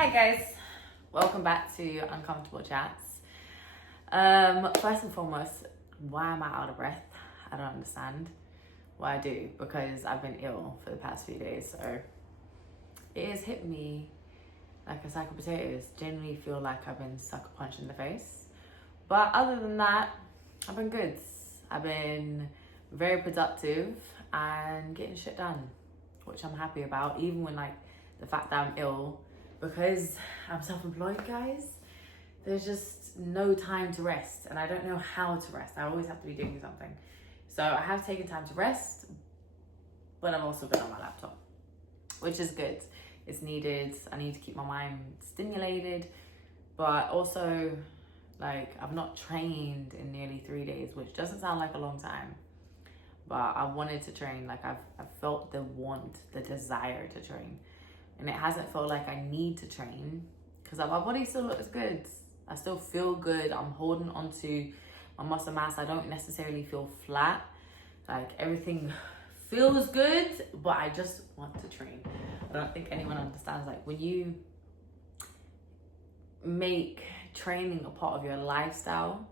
Hi guys, welcome back to Uncomfortable Chats. First and foremost, why am I out of breath? I don't understand. Well, I do, because I've been ill for the past few days, so it has hit me like a sack of potatoes. Genuinely feel like I've been sucker punched in the face. But other than that, I've been good. I've been very productive and getting shit done, which I'm happy about, even when like the fact that I'm ill. Because I'm self-employed, guys, there's just no time to rest, and I don't know how to rest. I always have to be doing something. So I have taken time to rest, but I've also been on my laptop, which is good. It's needed. I need to keep my mind stimulated, but also, like, I've not trained in nearly 3 days, which doesn't sound like a long time, but I wanted to train. Like, I've felt the want, the desire to train. And it hasn't felt like I need to train because my body still looks good. I still feel good. I'm holding on to my muscle mass. I don't necessarily feel flat. Like, everything feels good, but I just want to train. I don't think anyone understands, like, when you make training a part of your lifestyle,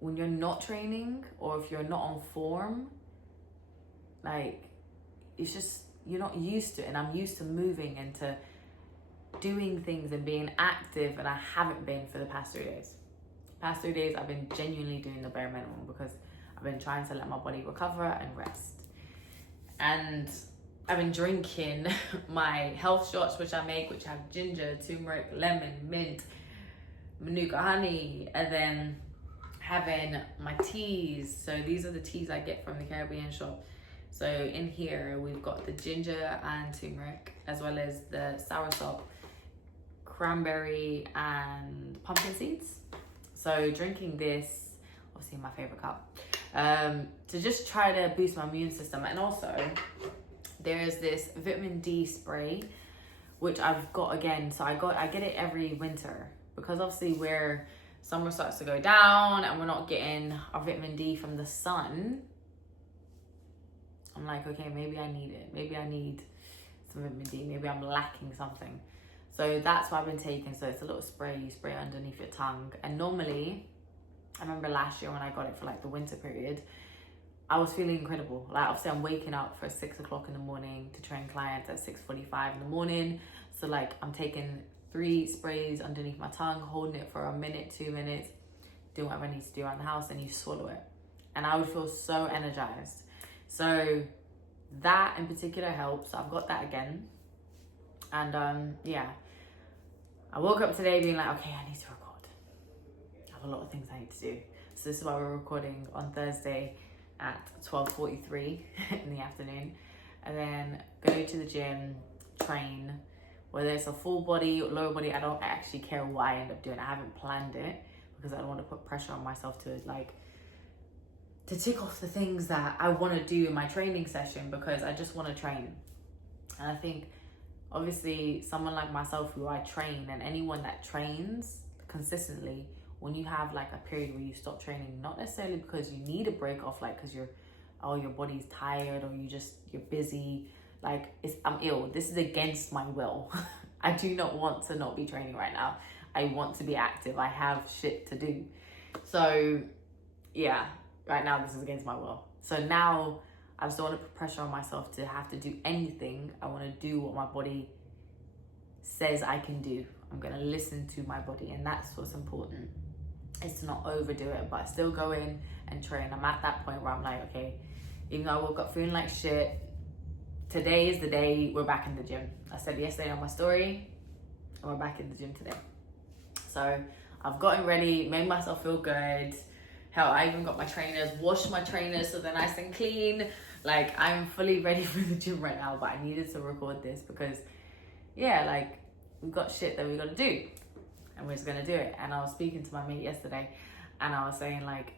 when you're not training or if you're not on form, like, it's just, you're not used to it. And I'm used to moving and to doing things and being active, and I haven't been for the past 3 days. Past 3 days I've been genuinely doing the bare minimum because I've been trying to let my body recover and rest. And I've been drinking my health shots, which I make, which have ginger, turmeric, lemon, mint, manuka honey, and then having my teas. So these are the teas I get from the Caribbean shop. So in here, we've got the ginger and turmeric, as well as the soursop, cranberry, and pumpkin seeds. So drinking this, obviously my favorite cup, to just try to boost my immune system. And also, there is this vitamin D spray, which I've got again. So I get it every winter because obviously where summer starts to go down and we're not getting our vitamin D from the sun, I'm like, okay, maybe I need it. Maybe I need some vitamin D. Maybe I'm lacking something. So that's what I've been taking. So it's a little spray. You spray it underneath your tongue. And normally, I remember last year when I got it for like the winter period, I was feeling incredible. Like, obviously I'm waking up for 6 o'clock in the morning to train clients at 6:45 in the morning. So like I'm taking 3 sprays underneath my tongue, holding it for a minute, 2 minutes, doing whatever I need to do around the house, and you swallow it. And I would feel so energized. So that in particular helps. So I've got that again. And yeah, I woke up today being like, okay, I need to record. I have a lot of things I need to do. So this is why we're recording on Thursday at 12:43 in the afternoon. And then go to the gym, train, whether it's a full body or lower body. I don't actually care what I end up doing. I haven't planned it because I don't want to put pressure on myself to tick off the things that I want to do in my training session, because I just want to train. And I think obviously someone like myself who I train, and anyone that trains consistently, when you have like a period where you stop training, not necessarily because you need a break off, like because your body's tired or you're busy, like I'm ill. This is against my will. I do not want to not be training right now. I want to be active. I have shit to do. So yeah, right now this is against my will. So now I just don't want to put pressure on myself to have to do anything. I want to do what my body says I can do. I'm going to listen to my body, and that's what's important, is to not overdo it, but still go in and train. I'm at that point where I'm like, okay, even though I woke up feeling like shit, today is the day we're back in the gym. I said yesterday on my story, and we're back in the gym today. So I've gotten ready, made myself feel good. Hell, I even got my trainers, washed my trainers so they're nice and clean. Like, I'm fully ready for the gym right now, but I needed to record this because, yeah, like, we've got shit that we got to do, and we're just going to do it. And I was speaking to my mate yesterday, and I was saying, like,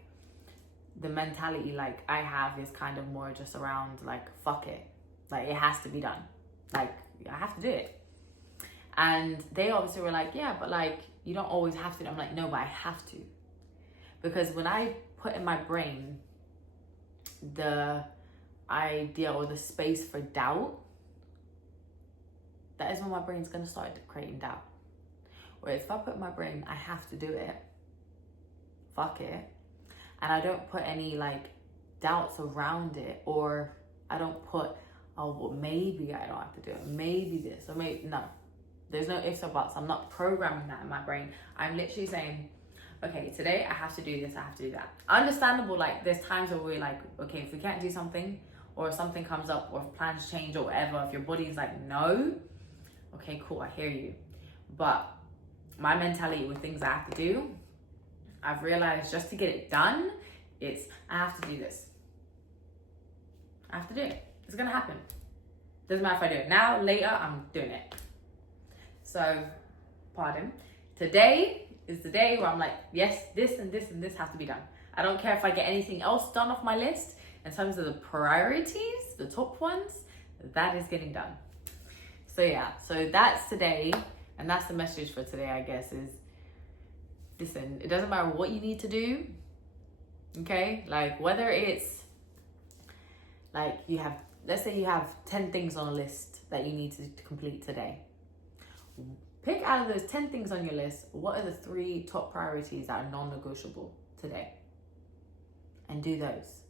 the mentality, like, I have is kind of more just around, like, fuck it. Like, it has to be done. Like, I have to do it. And they obviously were like, yeah, but, like, you don't always have to. I'm like, no, but I have to. Because when I put in my brain the idea or the space for doubt, that is when my brain's going to start creating doubt. Whereas if I put in my brain, I have to do it, fuck it, and I don't put any like doubts around it, or I don't put, oh, well, maybe I don't have to do it, maybe this, or maybe, no. There's no ifs or buts. I'm not programming that in my brain. I'm literally saying, okay, today I have to do this, I have to do that. Understandable, like there's times where we're like, okay, if we can't do something, or if something comes up, or if plans change or whatever, if your body's like, no, okay, cool, I hear you. But my mentality with things I have to do, I've realized just to get it done, it's, I have to do this. I have to do it. It's gonna happen. Doesn't matter if I do it now, later, I'm doing it. So, pardon. Today is the day where I'm like, yes, this and this and this has to be done. I don't care if I get anything else done off my list. In terms of the priorities, the top ones, that is getting done. So yeah, so that's today. And that's the message for today, I guess, is listen, it doesn't matter what you need to do. Okay? Like whether it's like you have, let's say you have 10 things on a list that you need to complete today. Pick out of those 10 things on your list, what are the 3 top priorities that are non-negotiable today? And do those.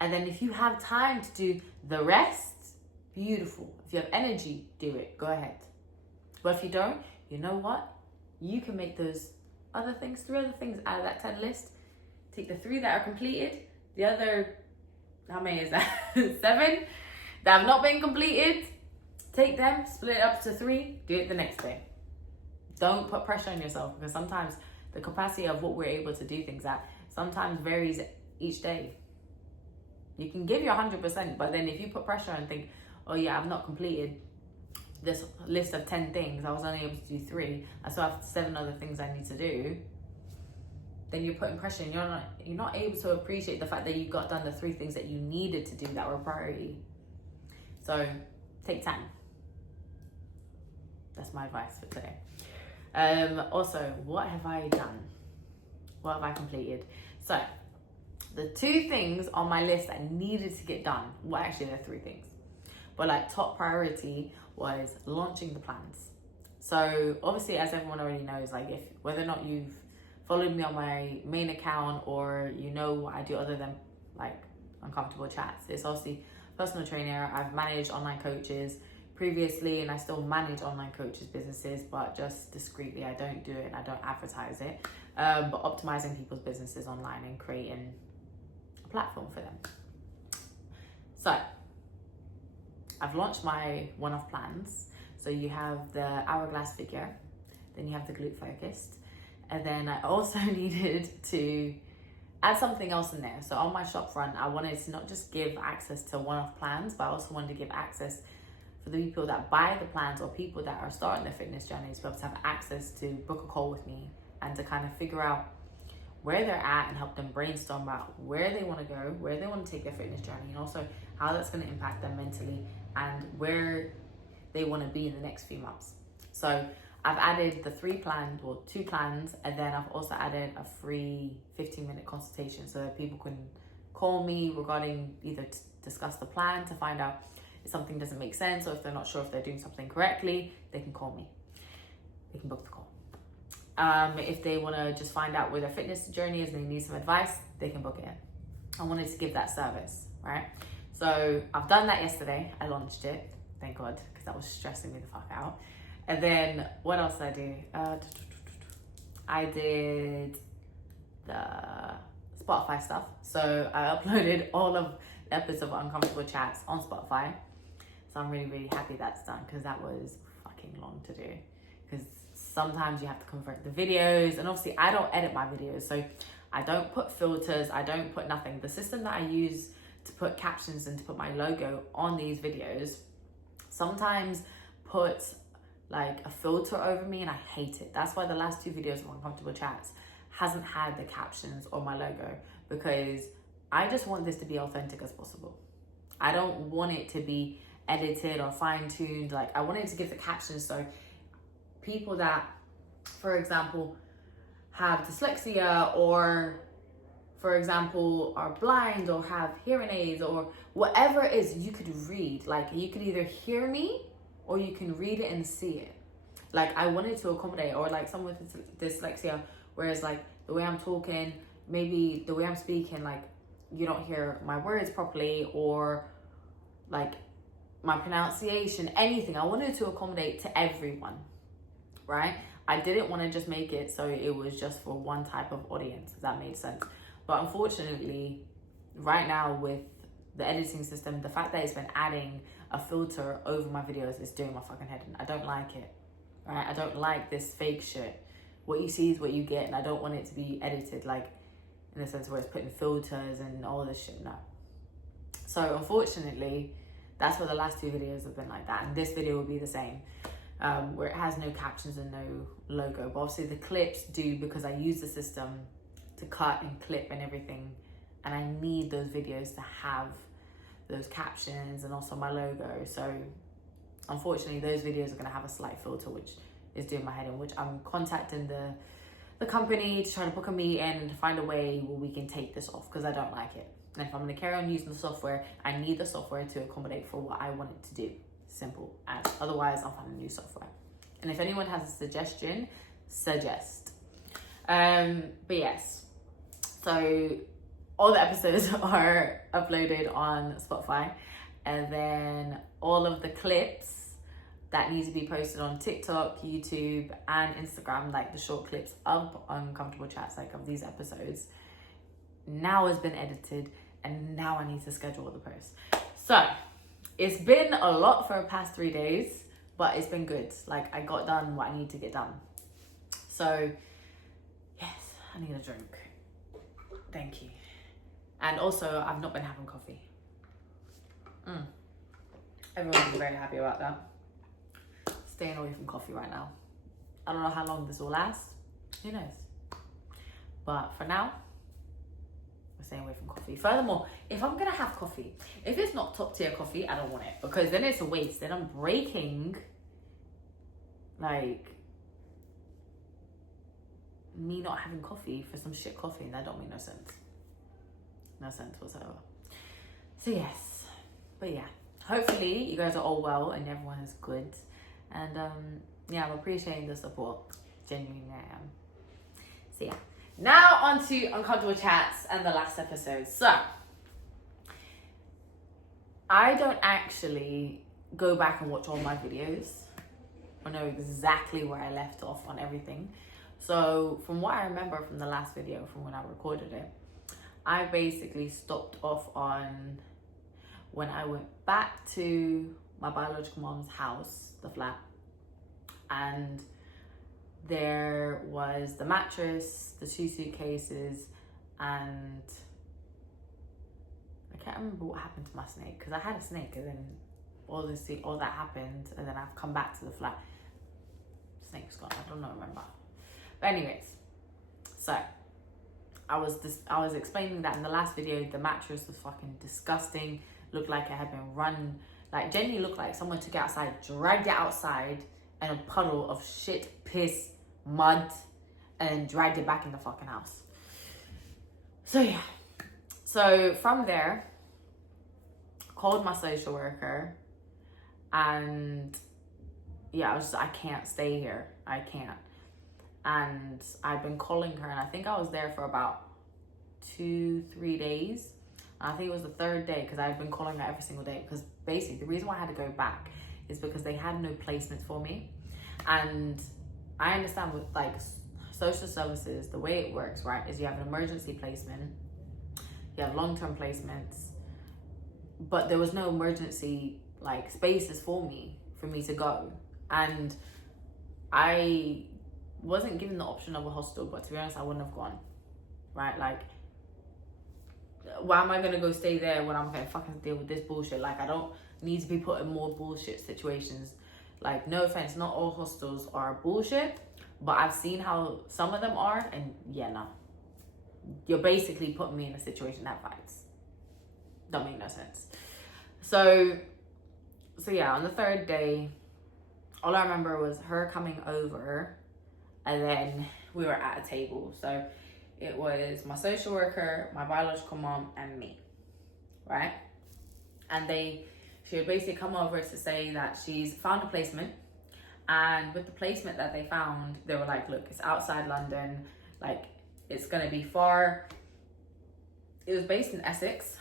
And then if you have time to do the rest, beautiful. If you have energy, do it. Go ahead. But if you don't, you know what? You can make those other things, 3 other things out of that 10 list. Take the 3 that are completed, the other, how many is that? 7 that have not been completed. Take them, split it up to 3, do it the next day. Don't put pressure on yourself, because sometimes the capacity of what we're able to do things at sometimes varies each day. You can give your 100%, but then if you put pressure and think, oh yeah, I've not completed this list of 10 things, I was only able to do 3, I still have 7 other things I need to do, then you're putting pressure and you're not able to appreciate the fact that you got done the 3 things that you needed to do that were priority. So take time. That's my advice for today. Also, what have I done? What have I completed? So the 2 things on my list that needed to get done, well, actually there are 3 things, but like top priority was launching the plans. So obviously, as everyone already knows, like if whether or not you've followed me on my main account or you know what I do other than like Uncomfortable Chats, it's obviously personal trainer. I've managed online coaches previously, and I still manage online coaches businesses, but just discreetly. I don't do it and I don't advertise it, but optimizing people's businesses online and creating a platform for them. So I've launched my one-off plans. So you have the hourglass figure, then you have the glute focused, and then I also needed to add something else in there. So on my shop front, I wanted to not just give access to one-off plans, but I also wanted to give access for the people that buy the plans or people that are starting their fitness journey to be able to have access to book a call with me and to kind of figure out where they're at and help them brainstorm about where they want to go, where they want to take their fitness journey, and also how that's going to impact them mentally and where they want to be in the next few months. So I've added the 2 plans, and then I've also added a free 15-minute consultation so that people can call me regarding either to discuss the plan, to find out if something doesn't make sense, or if they're not sure if they're doing something correctly, they can call me. They can book the call. If they want to just find out where their fitness journey is and they need some advice, they can book it in. I wanted to give that service, right? So I've done that yesterday. I launched it, thank God, because that was stressing me the fuck out. And then what else did I do? I did the Spotify stuff. So I uploaded all of the episodes of Uncomfortable Chats on Spotify. So I'm really, really happy that's done, because that was fucking long to do. Because sometimes you have to convert the videos, and obviously I don't edit my videos, so I don't put filters, I don't put nothing. The system that I use to put captions and to put my logo on these videos sometimes puts like a filter over me, and I hate it. That's why the last 2 videos of Uncomfortable Chats hasn't had the captions or my logo, because I just want this to be authentic as possible. I don't want it to be edited or fine-tuned. Like I wanted to give the captions so people that, for example, have dyslexia, or for example are blind or have hearing aids or whatever it is, you could read. Like you could either hear me or you can read it and see it. Like, I wanted to accommodate, or like someone with dyslexia, whereas like the way I'm talking, maybe the way I'm speaking, like you don't hear my words properly, or like my pronunciation, anything. I wanted to accommodate to everyone, right? I didn't want to just make it so it was just for one type of audience, if that made sense. But unfortunately, right now with the editing system, the fact that it's been adding a filter over my videos is doing my fucking head in. I don't like it, right? I don't like this fake shit. What you see is what you get, and I don't want it to be edited, like in the sense where it's putting filters and all this shit, no. So unfortunately, that's why the last 2 videos have been like that, and this video will be the same, where it has no captions and no logo. But obviously the clips do, because I use the system to cut and clip and everything, and I need those videos to have those captions and also my logo. So unfortunately those videos are going to have a slight filter, which is doing my head in, which I'm contacting the company to try to book a meeting and to find a way where we can take this off, because I don't like it. And if I'm going to carry on using the software, I need the software to accommodate for what I want it to do. Simple as. Otherwise, I'll find a new software. And if anyone has a suggestion, suggest. But yes, so all the episodes are uploaded on Spotify, and then all of the clips that need to be posted on TikTok, YouTube, and Instagram, like the short clips of Uncomfortable Chats, like of these episodes, now has been edited, and now I need to schedule the posts. So it's been a lot for the past 3 days, but it's been good. Like, I got done what I need to get done. So yes, I need a drink. Thank you. And also, I've not been having coffee. Everyone's very happy about that. Staying away from coffee right now. I don't know how long this will last. Who knows? But for now, we're staying away from coffee. Furthermore, if I'm gonna have coffee, if it's not top tier coffee, I don't want it, because then it's a waste. Then I'm breaking, like, me not having coffee for some shit coffee, and that don't make no sense. No sense whatsoever. So yes, but yeah, hopefully you guys are all well and everyone is good. And yeah, I'm appreciating the support. Genuinely I am. So yeah, now on to Uncomfortable Chats and the last episode. So I don't actually go back and watch all my videos or know exactly where I left off on everything. So from what I remember from the last video, from when I recorded it, I basically stopped off on when I went back to my biological mom's house, the flat, and there was the mattress, the 2 suitcases, and I can't remember what happened to my snake, because I had a snake, and then all that happened, and then I've come back to the flat. Snake's gone. I don't know, remember. But anyways, so I was explaining that in the last video, the mattress was fucking disgusting. Looked like it had been run, like genuinely looked like someone took it outside, dragged it outside in a puddle of shit, piss, mud, and dragged it back in the fucking house. So yeah, so from there, called my social worker, and yeah, I can't stay here. I can't. And I've been calling her, and I think I was there for about 2-3 days. I think it was the 3rd day, because I've been calling her every single day, because basically the reason why I had to go back is because they had no placements for me. And I understand with like social services, the way it works, right, is you have an emergency placement, you have long-term placements, but there was no emergency like spaces for me to go. And I wasn't given the option of a hostel, but to be honest, I wouldn't have gone, right? Like, why am I gonna go stay there when I'm gonna fucking deal with this bullshit? Like, I don't need to be put in more bullshit situations. Like, no offense, not all hostels are bullshit, but I've seen how some of them are, and yeah, no. You're basically putting me in a situation that fights. Don't make no sense. So yeah, on the 3rd day, all I remember was her coming over, and then we were at a table. So it was my social worker, my biological mom, and me, right? And she she would basically come over to say that she's found a placement, and with the placement that they found, they were like, look, it's outside London, like it's gonna be far. It was based in Essex,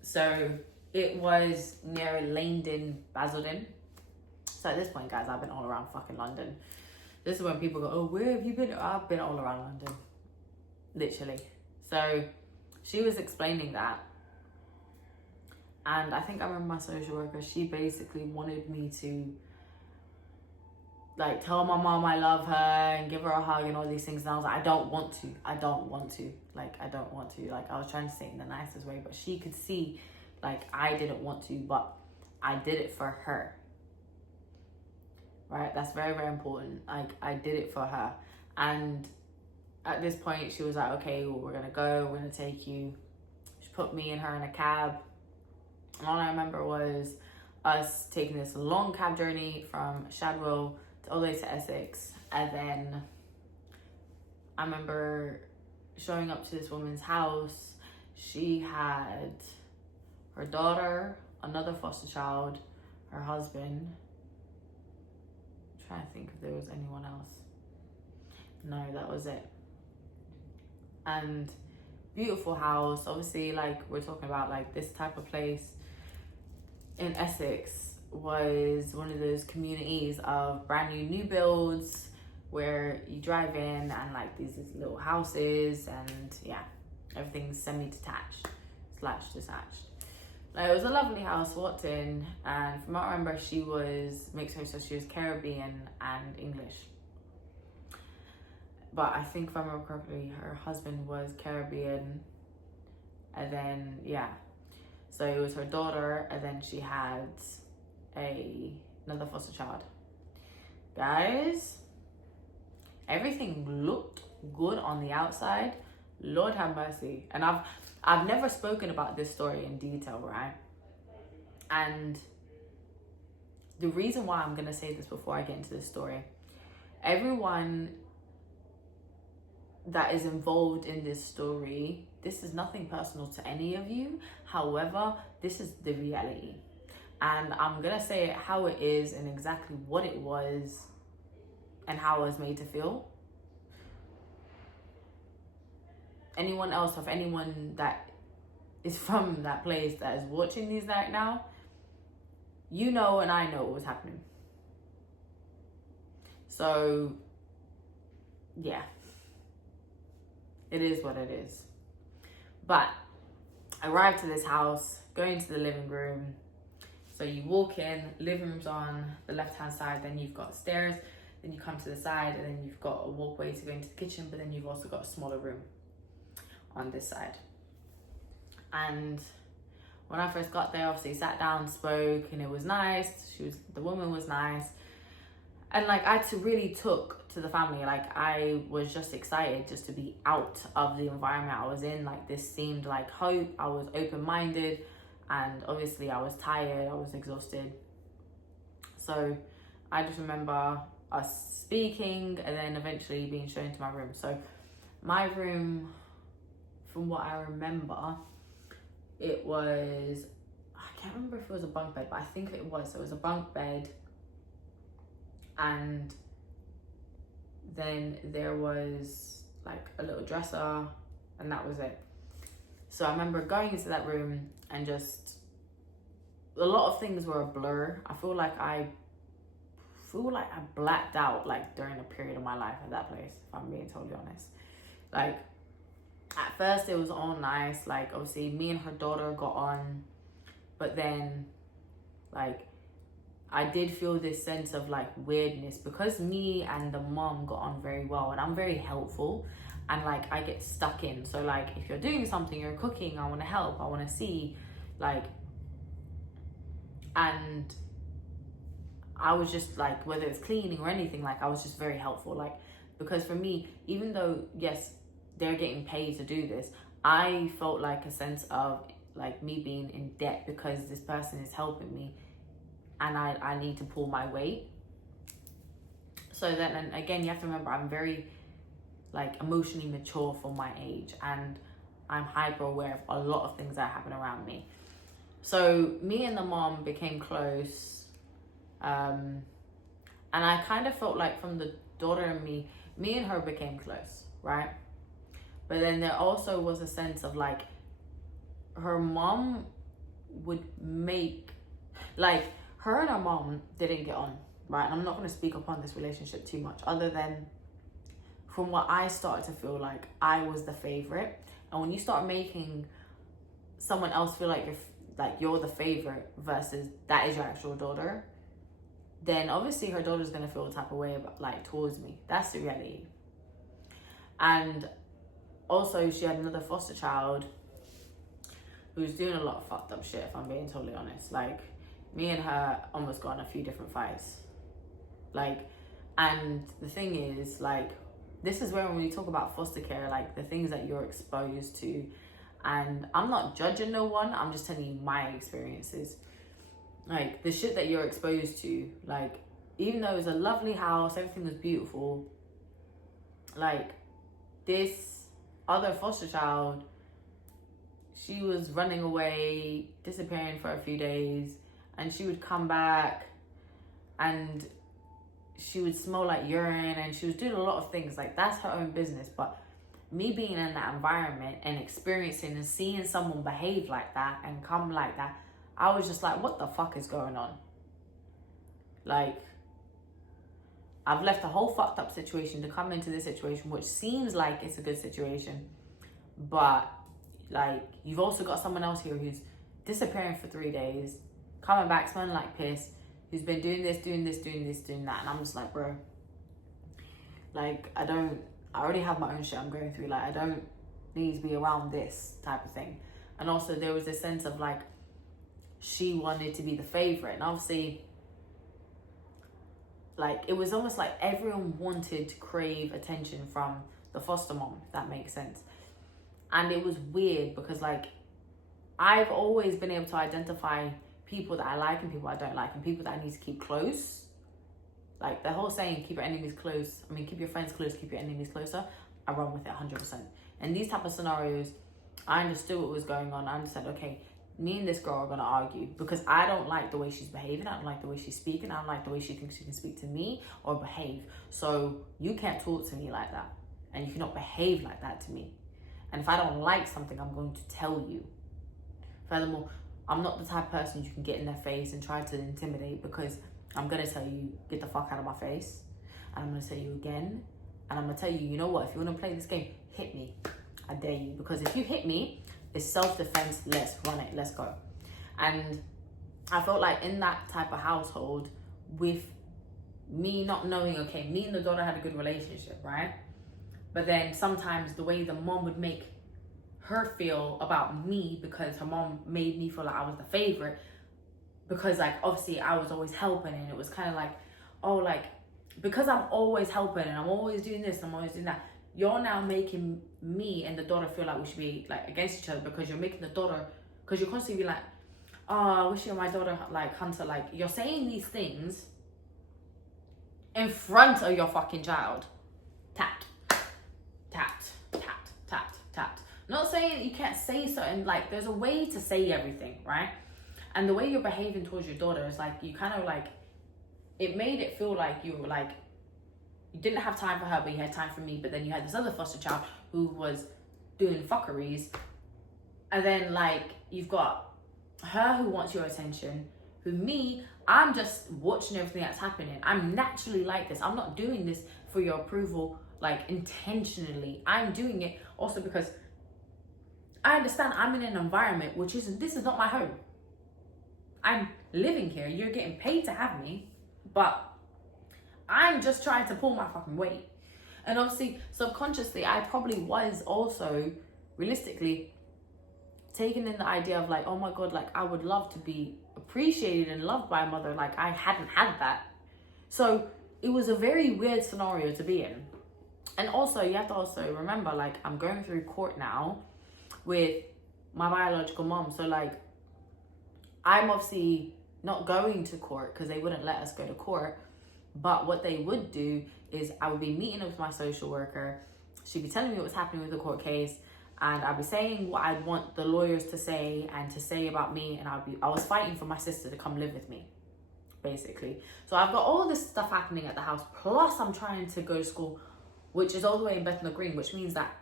so it was near Leyden, Basildon. So at this point, guys, I've been all around fucking London. This is when people go, oh, where have you been? I've been all around London, literally. So she was explaining that, and I think I remember my social worker, she basically wanted me to like tell my mom I love her and give her a hug and all these things, and I was like, I don't want to, like I was trying to say it in the nicest way, but she could see like I didn't want to, but I did it for her, right? That's very, very important. Like I did it for her. And at this point she was like, okay, well, we're gonna take you. She put me and her in a cab, and all I remember was us taking this long cab journey from Shadwell all the way to Essex. And then I remember showing up to this woman's house. She had her daughter, another foster child, her husband. I'm trying to think if there was anyone else. No, that was it. And beautiful house. Obviously, like we're talking about, like this type of place in Essex was one of those communities of brand new builds where you drive in and like these little houses, and yeah, everything's semi-detached / detached. Like, it was a lovely house. Walked in, and from what I remember, she was mixed race, so she was Caribbean and English. But I think if I remember correctly, her husband was Caribbean, and then yeah, so it was her daughter, and then she had another foster child. Guys, everything looked good on the outside. Lord have mercy. And I've never spoken about this story in detail, right? And the reason why I'm gonna say this before I get into this story, everyone that is involved in this story, this is nothing personal to any of you. However, this is the reality. And I'm gonna say it how it is and exactly what it was and how I was made to feel. Anyone else, of anyone that is from that place that is watching these right now, you know and I know what was happening. So yeah, it is what it is. But I arrived to this house, go into the living room. So you walk in, living room's on the left-hand side, then you've got stairs, then you come to the side, and then you've got a walkway to go into the kitchen, but then you've also got a smaller room on this side. And when I first got there, obviously sat down, spoke, and it was nice. The woman was nice. And like I really took to the family. Like I was just excited just to be out of the environment I was in. Like this seemed like hope. I was open-minded. And obviously I was tired, I was exhausted. So I just remember us speaking and then eventually being shown to my room. So my room, from what I remember, it was, I can't remember if it was a bunk bed, but I think it was. So it was a bunk bed, and then there was like a little dresser, and that was it. So I remember going into that room and just, a lot of things were a blur. I feel like I blacked out like during a period of my life at that place, if I'm being totally honest. Like at first it was all nice, like obviously me and her daughter got on, but then like I did feel this sense of like weirdness because me and the mom got on very well, and I'm very helpful. And like I get stuck in. So like if you're doing something, you're cooking, I want to help, I want to see, like, and I was just like, whether it's cleaning or anything, like I was just very helpful. Like, because for me, even though yes, they're getting paid to do this, I felt like a sense of like me being in debt because this person is helping me and I need to pull my weight. So then, and again, you have to remember, I'm very like emotionally mature for my age, and I'm hyper aware of a lot of things that happen around me. So me and the mom became close. And I kind of felt like from the daughter and me and her became close, right? But then there also was a sense of like, her mom would make, like, her and her mom didn't get on, right? And I'm not going to speak upon this relationship too much, other than from what I started to feel like I was the favorite. And when you start making someone else feel like you're the favorite versus that is your actual daughter, then obviously her daughter's going to feel a type of way about, like, towards me. That's the reality. And also she had another foster child who was doing a lot of fucked up shit, if I'm being totally honest. Like, me and her almost got in a few different fights. Like, and the thing is, like, this is where when we talk about foster care, like, the things that you're exposed to, and I'm not judging no one, I'm just telling you my experiences. Like, the shit that you're exposed to, like, even though it was a lovely house, everything was beautiful, like, this other foster child, she was running away, disappearing for a few days, and she would come back and she would smell like urine, and she was doing a lot of things. Like, that's her own business. But me being in that environment and experiencing and seeing someone behave like that and come like that, I was just like, what the fuck is going on? Like, I've left a whole fucked up situation to come into this situation, which seems like it's a good situation, but like, you've also got someone else here who's disappearing for 3 days, coming back smelling like piss, who's been doing this, doing that. And I'm just like, bro, like, I already have my own shit I'm going through. Like, I don't need to be around this type of thing. And also there was this sense of like, she wanted to be the favorite. And obviously, like, it was almost like everyone wanted to crave attention from the foster mom, if that makes sense. And it was weird because, like, I've always been able to identify people that I like and people I don't like, and people that I need to keep close. Like, the whole saying, keep your enemies close. I mean, keep your friends close, keep your enemies closer. I run with it 100%. And these type of scenarios, I understood what was going on. I understood, okay, me and this girl are going to argue because I don't like the way she's behaving. I don't like the way she's speaking. I don't like the way she thinks she can speak to me or behave. So you can't talk to me like that. And you cannot behave like that to me. And if I don't like something, I'm going to tell you. Furthermore, I'm not the type of person you can get in their face and try to intimidate, because I'm going to tell you, get the fuck out of my face. And I'm going to tell you again. And I'm going to tell you, you know what? If you want to play this game, hit me. I dare you. Because if you hit me, it's self-defense. Let's run it. Let's go. And I felt like in that type of household, with me not knowing, okay, me and the daughter had a good relationship, right? But then sometimes the way the mom would make her feel about me, because her mom made me feel like I was the favorite, because, like, obviously I was always helping, and it was kind of like, oh, like, because I'm always helping and I'm always doing this, I'm always doing that, you're now making me and the daughter feel like we should be, like, against each other, because you're making the daughter, because you're constantly be like, oh, I wish you were my daughter, like, Hunter, like, you're saying these things in front of your fucking child. Tapped. Not saying you can't say something, like, there's a way to say everything, right? And the way you're behaving towards your daughter is like, you kind of like, it made it feel like you were like, you didn't have time for her, but you had time for me. But then you had this other foster child who was doing fuckeries. And then, like, you've got her who wants your attention, who me, I'm just watching everything that's happening. I'm naturally like this. I'm not doing this for your approval, like, intentionally. I'm doing it also because I understand I'm in an environment which isn't, this is not my home. I'm living here. You're getting paid to have me, but I'm just trying to pull my fucking weight. And obviously, subconsciously, I probably was also, realistically, taking in the idea of like, oh my God, like, I would love to be appreciated and loved by a mother. Like, I hadn't had that. So it was a very weird scenario to be in. And also, you have to also remember, like, I'm going through court now with my biological mom. So, like, I'm obviously not going to court because they wouldn't let us go to court. But what they would do is I would be meeting with my social worker. She'd be telling me what was happening with the court case. and I'd be saying what I'd want the lawyers to say and to say about me, and I was fighting for my sister to come live with me, basically. So I've got all this stuff happening at the house, plus I'm trying to go to school, which is all the way in Bethnal Green, which means that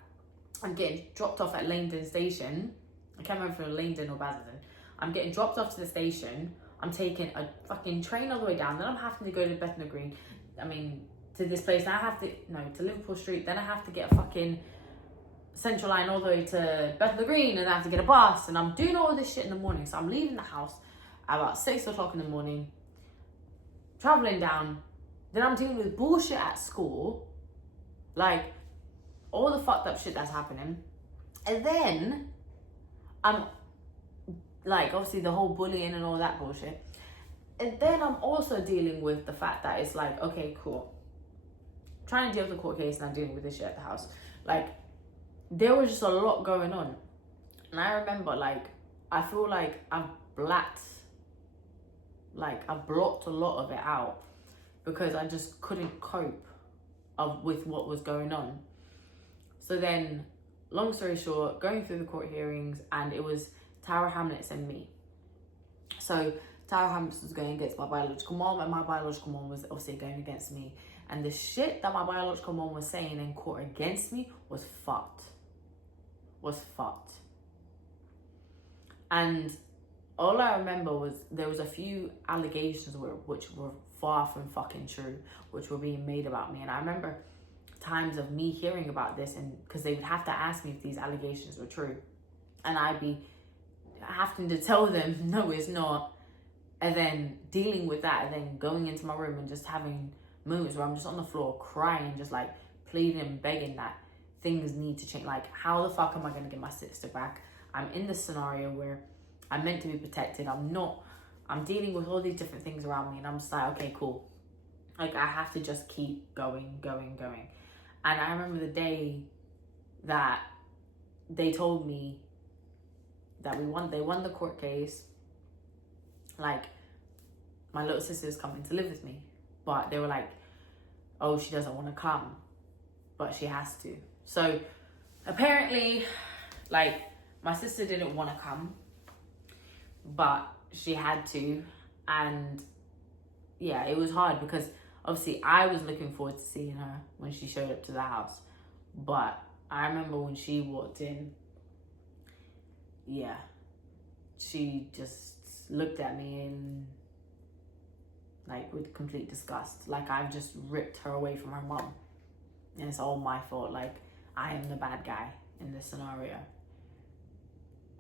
I'm getting dropped off at Langdon station. I can't remember if it was Langdon or Basildon. I'm getting dropped off to the station. I'm taking a fucking train all the way down. Then I'm having to go to Bethnal Green. I mean, to this place. Now I have to, no, to Liverpool Street. Then I have to get a fucking Central Line all the way to Bethnal Green, and I have to get a bus. And I'm doing all this shit in the morning. So I'm leaving the house at about 6 o'clock in the morning, traveling down. Then I'm dealing with bullshit at school. Like, all the fucked up shit that's happening. And then I'm like, obviously the whole bullying and all that bullshit. And then I'm also dealing with the fact that it's like, okay, cool. I'm trying to deal with the court case and I'm dealing with this shit at the house. Like, there was just a lot going on. And I remember, like, I feel like I've blocked a lot of it out because I just couldn't cope with what was going on. So then, long story short, going through the court hearings, and it was Tara Hamlets and me. So Tara Hamlets was going against my biological mom, and my biological mom was obviously going against me. And the shit that my biological mom was saying in court against me was fucked. And all I remember was there was a few allegations which were far from fucking true, which were being made about me. And I remember times of me hearing about this, and because they would have to ask me if these allegations were true, and I'd be having to tell them no, it's not, and then dealing with that, and then going into my room and just having moments where I'm just on the floor crying, just like pleading and begging that things need to change. Like, how the fuck am I going to get my sister back? I'm in this scenario where I'm meant to be protected. I'm dealing with all these different things around me, and I'm just like, okay, cool. Like, I have to just keep going. And I remember the day that they told me that they won the court case. Like, my little sister is coming to live with me. But they were like, oh, she doesn't want to come, but she has to. So apparently, like, my sister didn't want to come, but she had to. And yeah, it was hard because obviously I was looking forward to seeing her when she showed up to the house. But I remember when she walked in, yeah, she just looked at me and like with complete disgust. Like, I've just ripped her away from her mom. And it's all my fault. Like, I am the bad guy in this scenario.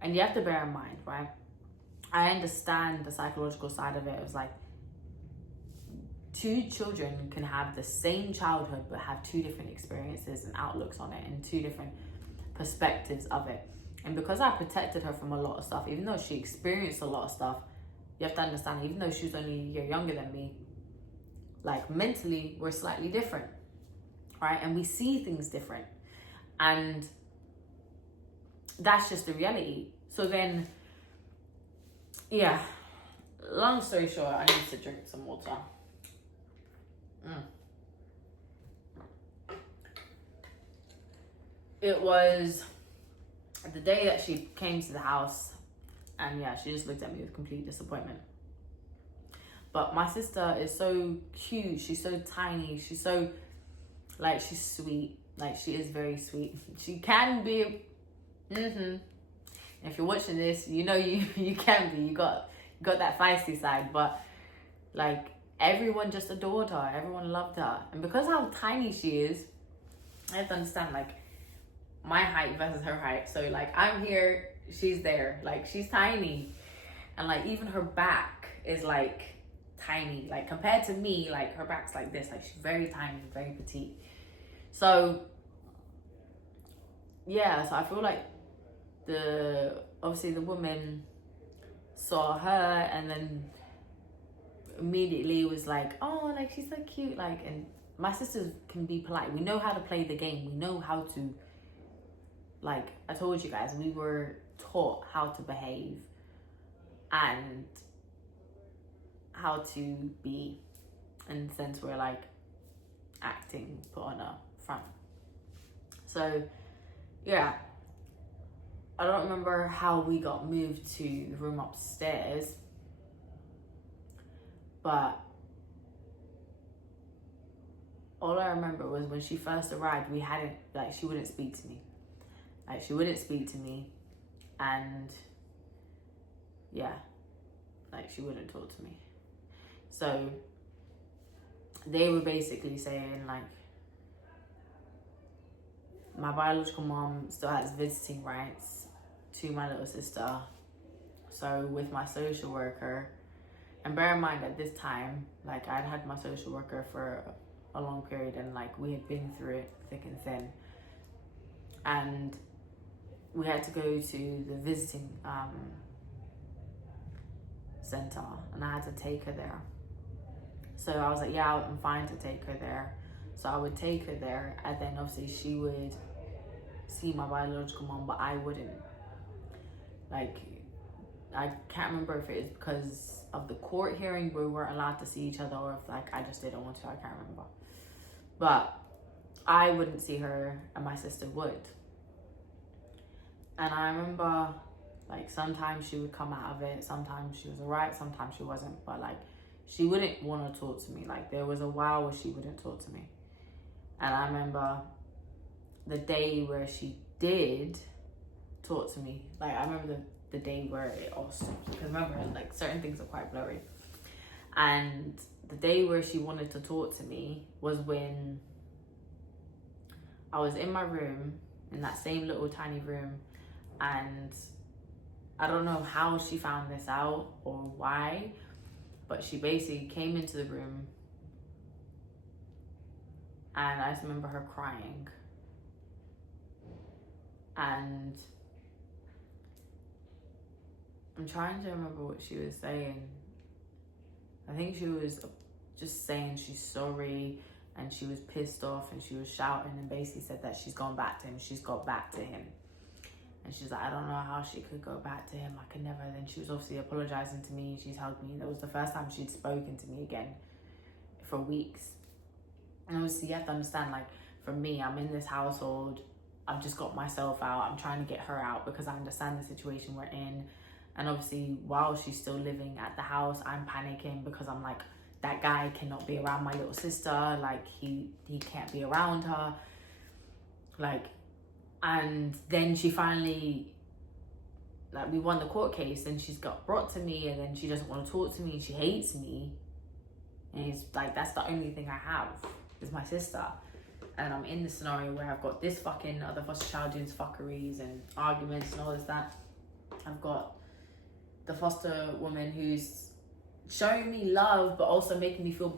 And you have to bear in mind, right? I understand the psychological side of it. It was like, two children can have the same childhood but have two different experiences and outlooks on it and two different perspectives of it. And because I protected her from a lot of stuff, even though she experienced a lot of stuff, you have to understand, even though she was only a year younger than me, like, mentally we're slightly different, right? And we see things different, and that's just the reality. So then, yeah, long story short, I need to drink some water. It was the day that she came to the house, and yeah, she just looked at me with complete disappointment. But my sister is so cute. She's so tiny. She's so, like, she's sweet. Like, she is very sweet. She can be, If you're watching this, you know you can be. You got that feisty side. But, like, everyone just adored her. Everyone loved her. And because how tiny she is, I have to understand, like, my height versus her height. So, like, I'm here, she's there. Like, she's tiny. And, like, even her back is, like, tiny. Like, compared to me, like, her back's like this. Like, she's very tiny, very petite. So, yeah, so I feel like obviously the woman saw her and then immediately was like, oh, like, she's so cute. Like, and my sisters can be polite. We know how to play the game. We know how to, like, I told you guys, we were taught how to behave and how to be, in the sense we're, like, acting, put on a front. So, yeah, I don't remember how we got moved to the room upstairs, but all I remember was when she first arrived, we hadn't, like, she wouldn't speak to me. Like, she wouldn't speak to me, and yeah, like, she wouldn't talk to me. So they were basically saying, like, my biological mom still has visiting rights to my little sister. So with my social worker, and bear in mind at this time, like, I'd had my social worker for a long period, and like, we had been through it thick and thin, and we had to go to the visiting center, and I had to take her there. So I was like, yeah, I'm fine to take her there. So I would take her there, and then obviously she would see my biological mom, but I wouldn't. Like, I can't remember if it is because of the court hearing where we weren't allowed to see each other, or if like I just didn't want to. I can't remember. But I wouldn't see her, and my sister would. And I remember, like, sometimes she would come out of it, sometimes she was alright, sometimes she wasn't, but like, she wouldn't want to talk to me. Like, there was a while where she wouldn't talk to me. And I remember the day where she did talk to me. Like, I remember the day where it all stopped, because remember, like, certain things are quite blurry. And the day where she wanted to talk to me was when I was in my room, in that same little tiny room, and I don't know how she found this out or why, but she basically came into the room, and I just remember her crying. And I'm trying to remember what she was saying. I think she was just saying she's sorry, and she was pissed off, and she was shouting, and basically said that she's gone back to him. She's got back to him. And she's like, I don't know how she could go back to him. I could never. Then she was obviously apologizing to me. She's hugged me. That was the first time she'd spoken to me again for weeks. And obviously you have to understand, like, for me, I'm in this household. I've just got myself out. I'm trying to get her out because I understand the situation we're in. And obviously, while she's still living at the house, I'm panicking because I'm like, that guy cannot be around my little sister. Like, he can't be around her. Like, and then she finally, like, we won the court case, and she's got brought to me, and then she doesn't want to talk to me, and she hates me. And it's like, that's the only thing I have, is my sister. And I'm in this scenario where I've got this fucking other foster child doing fuckeries and arguments and all this, that. I've got the foster woman who's showing me love, but also making me feel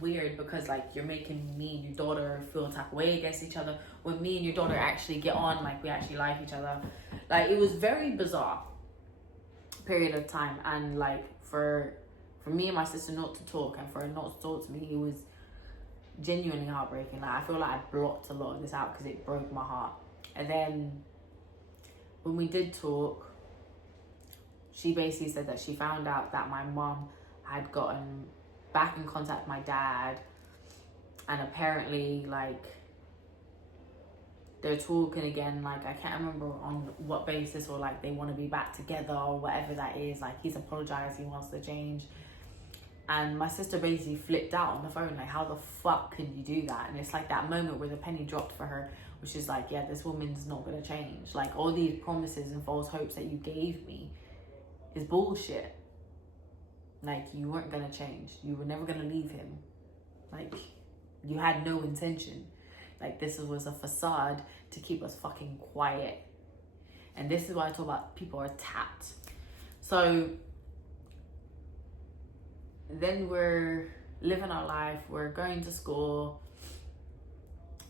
weird because, like, you're making me and your daughter feel a type of way against each other when me and your daughter actually get on, like, we actually like each other. Like, it was very bizarre period of time. And like, for me and my sister not to talk, and for her not to talk to me, it was genuinely heartbreaking. Like, I feel like I blocked a lot of this out because it broke my heart. And then when we did talk, she basically said that she found out that my mom had gotten back in contact with my dad, and apparently, like, they're talking again. Like, I can't remember on what basis, or like they want to be back together or whatever that is. Like, he's apologized, he wants to change. And my sister basically flipped out on the phone, like, how the fuck could you do that? And it's like that moment where the penny dropped for her, which is like, yeah, this woman's not gonna change. Like, all these promises and false hopes that you gave me is bullshit. Like, you weren't gonna change. You were never gonna leave him. Like, you had no intention. Like, this was a facade to keep us fucking quiet. And this is why I talk about people are tapped. So then we're living our life. We're going to school.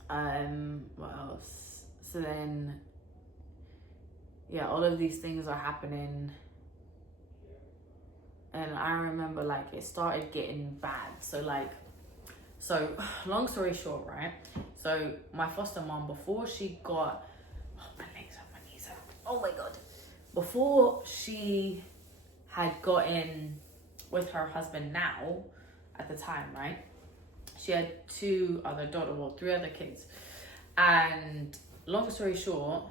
What else? So then, yeah, all of these things are happening. And I remember, like, it started getting bad. So long story short, right? So my foster mom, before she got, my legs up, my knees up. Oh my God. Before she had gotten with her husband now, at the time, right? She had three other kids. And long story short,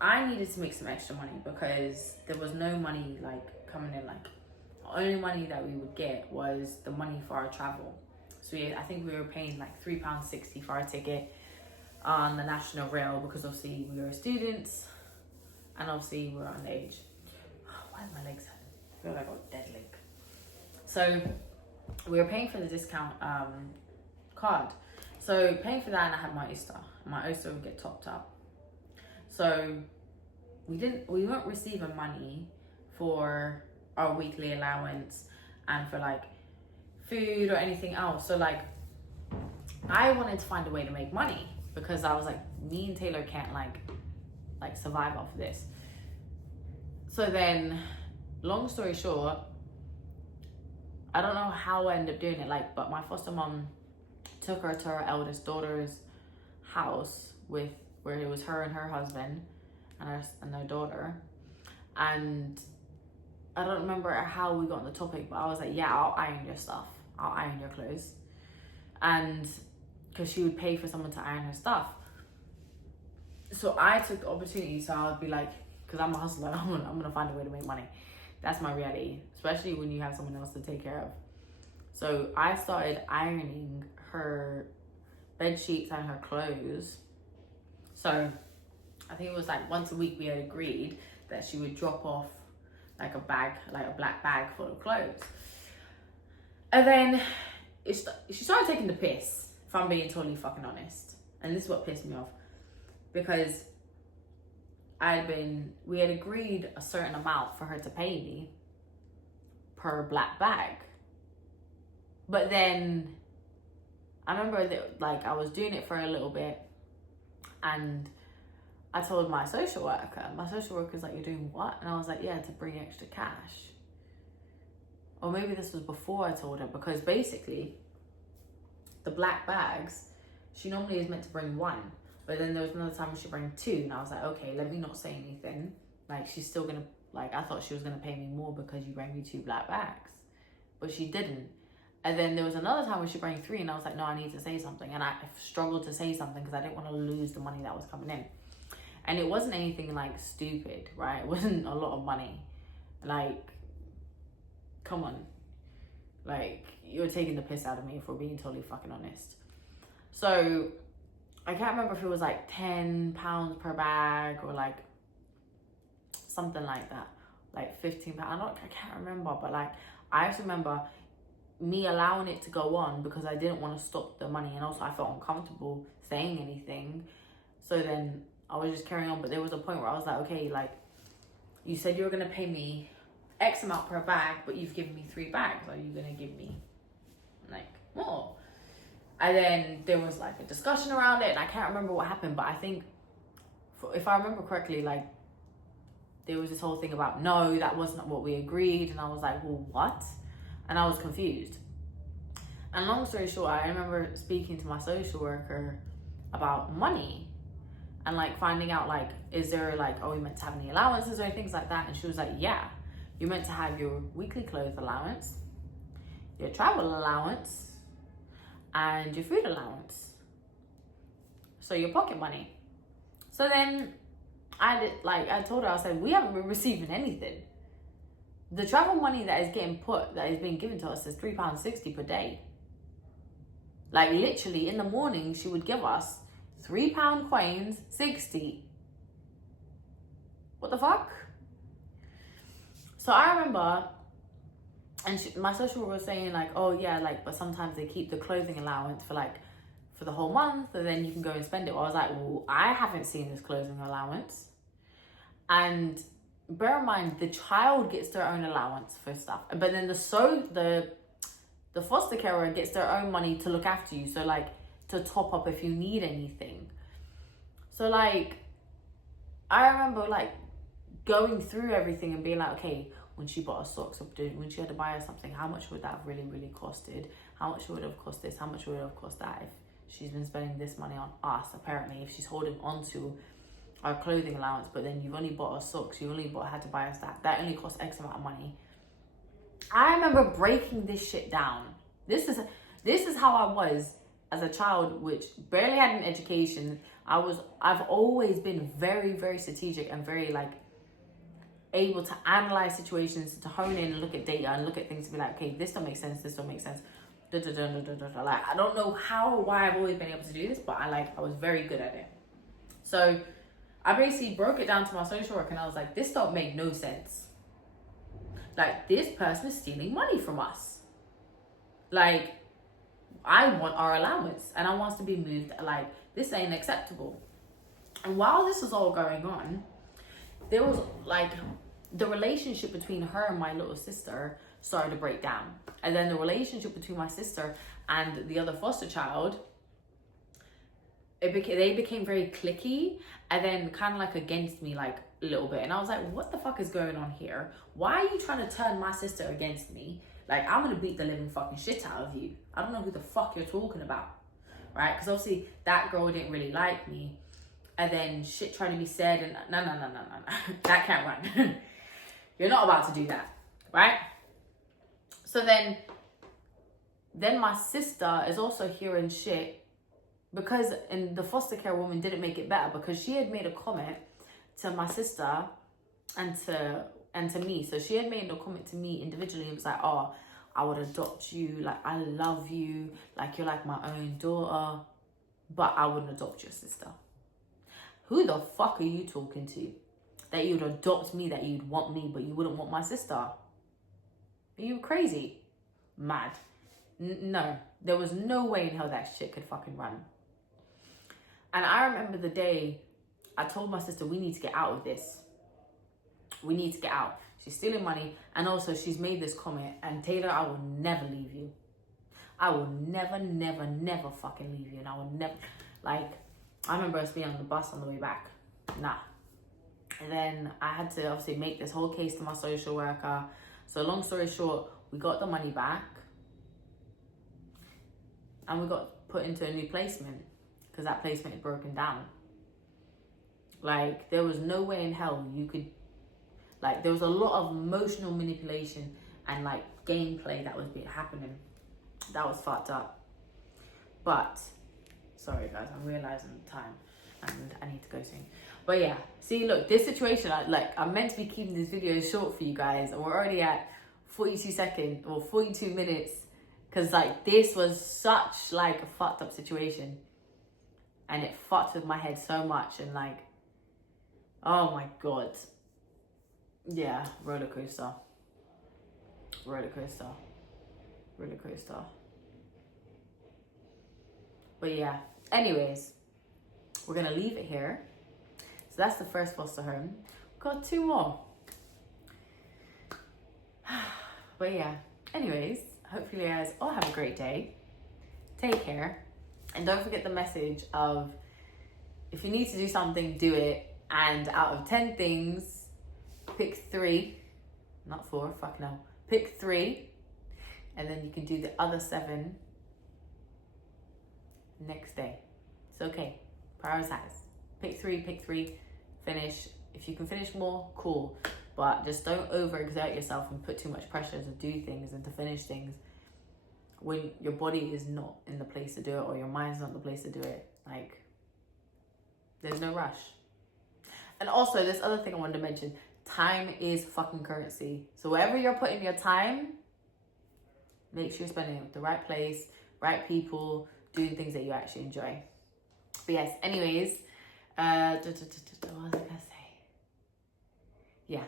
I needed to make some extra money because there was no money like coming in. Like the only money that we would get was the money for our travel. So I think we were paying like £3.60 for our ticket on the National Rail because obviously we were students and obviously we were underage. Why is my legs hurting? I feel like I got a dead leg. So we were paying for the discount card. So paying for that, and I had my Oyster. My Oyster would get topped up. So we weren't receiving money for our weekly allowance and for like food or anything else. So like I wanted to find a way to make money because I was like, me and Taylor can't like survive off of this. So then, long story short, I don't know how I ended up doing it, like, but my foster mom took her to her eldest daughter's house where it was her and her husband and their daughter. And I don't remember how we got on the topic, but I was like, yeah, I'll iron your stuff. I'll iron your clothes. And because she would pay for someone to iron her stuff. So I took the opportunity, so I would be like, because I'm a hustler, I'm gonna find a way to make money. That's my reality, especially when you have someone else to take care of. So I started ironing her bed sheets and her clothes. So I think it was like once a week we had agreed that she would drop off like a bag, like a black bag full of clothes. And then she started taking the piss, if I'm being totally fucking honest. And this is what pissed me off. Because we had agreed a certain amount for her to pay me per black bag. But then I remember that like I was doing it for a little bit and I told my social worker's like, you're doing what? And I was like, yeah, to bring extra cash. Or maybe this was before I told her, because basically the black bags, she normally is meant to bring one. But then there was another time she bring two, and I was like, okay, let me not say anything. Like, she's still gonna, like, I thought she was gonna pay me more because you bring me 2 black bags. But she didn't. And then there was another time where she bring 3, and I was like, no, I need to say something. And I struggled to say something because I didn't want to lose the money that was coming in. And it wasn't anything, like, stupid, right? It wasn't a lot of money. Like, come on. Like, you're taking the piss out of me if we're being totally fucking honest. So I can't remember if it was like £10 per bag or like something like that, like £15. I can't remember, but like I just remember me allowing it to go on because I didn't want to stop the money, and also I felt uncomfortable saying anything. So then I was just carrying on, but there was a point where I was like, okay, like you said you were gonna pay me X amount per bag, but you've given me 3 bags. Are you gonna give me like more? And then there was like a discussion around it, and I can't remember what happened, but I think, if I remember correctly, like there was this whole thing about, no, that wasn't what we agreed. And I was like, well, what? And I was confused. And long story short, I remember speaking to my social worker about money and like finding out like, is there like, are we meant to have any allowances or things like that? And she was like, yeah, you're meant to have your weekly clothes allowance, your travel allowance, and your food allowance, so your pocket money. So then I told her, I said, we haven't been receiving anything. The travel money that is being given to us is £3.60 per day. Like literally in the morning she would give us £3 coins, 60. What the fuck? So I remember, and my social worker was saying like, oh yeah, like, but sometimes they keep the clothing allowance for the whole month, and then you can go and spend it. Well, I was like, well, I haven't seen this clothing allowance. And bear in mind, the child gets their own allowance for stuff, but then the foster carer gets their own money to look after you, so like to top up if you need anything. So like I remember like going through everything and being like, okay, when she bought us socks, when she had to buy us something, how much would that have really, really costed? How much would it have cost this? How much would it have cost that? If she's been spending this money on us, apparently, if she's holding on to our clothing allowance, but then you've only bought us socks, you only had to buy us that only cost X amount of money. I remember breaking this shit down. This is how I was as a child, which barely had an education, I've always been very, very strategic and very like able to analyze situations, to hone in and look at data and look at things to be like, okay, this don't make sense, this don't make sense. Like, I don't know how or why I've always been able to do this, but I was very good at it. So I basically broke it down to my social worker and I was like, this don't make no sense. Like, this person is stealing money from us. Like, I want our allowance and I want to be moved. Like, this ain't acceptable. And while this was all going on, there was like the relationship between her and my little sister started to break down. And then the relationship between my sister and the other foster child, they became very cliquey and then kind of like against me like a little bit. And I was like, what the fuck is going on here? Why are you trying to turn my sister against me? Like, I'm gonna beat the living fucking shit out of you. I don't know who the fuck you're talking about, right? Because obviously that girl didn't really like me. And then shit trying to be said and no. That can't run. You're not about to do that, right? So then my sister is also hearing shit because and the foster care woman didn't make it better because she had made a comment to my sister and to me. So she had made a comment to me individually and was like, oh, I would adopt you, like I love you, like you're like my own daughter, but I wouldn't adopt your sister. Who the fuck are you talking to? That you'd adopt me, that you'd want me, but you wouldn't want my sister? Are you crazy? Mad. No, there was no way in hell that shit could fucking run. And I remember the day I told my sister, we need to get out of this. We need to get out. She's stealing money. And also she's made this comment. And Taylor, I will never leave you. I will never fucking leave you. And I will never, like, I remember us being on the bus on the way back. Nah. And then I had to obviously make this whole case to my social worker. So long story short, we got the money back. And we got put into a new placement. Because that placement had broken down. Like, there was no way in hell you could... Like, there was a lot of emotional manipulation and, like, gameplay that was happening. That was fucked up. But... Sorry guys, I'm realizing the time and I need to go soon. But yeah, see, look, this situation, I'm meant to be keeping this video short for you guys, and we're already at 42 seconds or 42 minutes because like this was such like a fucked up situation and it fucked with my head so much and like, oh my god. Yeah, roller coaster. But yeah, anyways, we're gonna leave it here. So that's the first foster home. We've got 2 more. But yeah, anyways, hopefully you guys all have a great day. Take care. And don't forget the message of, if you need to do something, do it. And out of 10 things, pick 3, not 4, fuck no. Pick 3, and then you can do the other 7 next day. It's okay. Prioritize. Pick 3, finish. If you can finish more, cool. But just don't overexert yourself and put too much pressure to do things and to finish things when your body is not in the place to do it or your mind's not in the place to do it. Like, there's no rush. And also, this other thing I wanted to mention, time is fucking currency. So wherever you're putting your time, make sure you're spending it with the right place, right people, doing things that you actually enjoy. But yes, anyways, what was I gonna say? Yeah.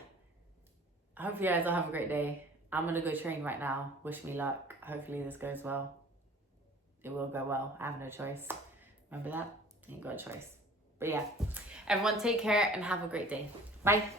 I hope you guys all have a great day. I'm gonna go train right now. Wish me luck. Hopefully this goes well. It will go well. I have no choice. Remember that? You ain't got a choice. But yeah, everyone take care and have a great day. Bye.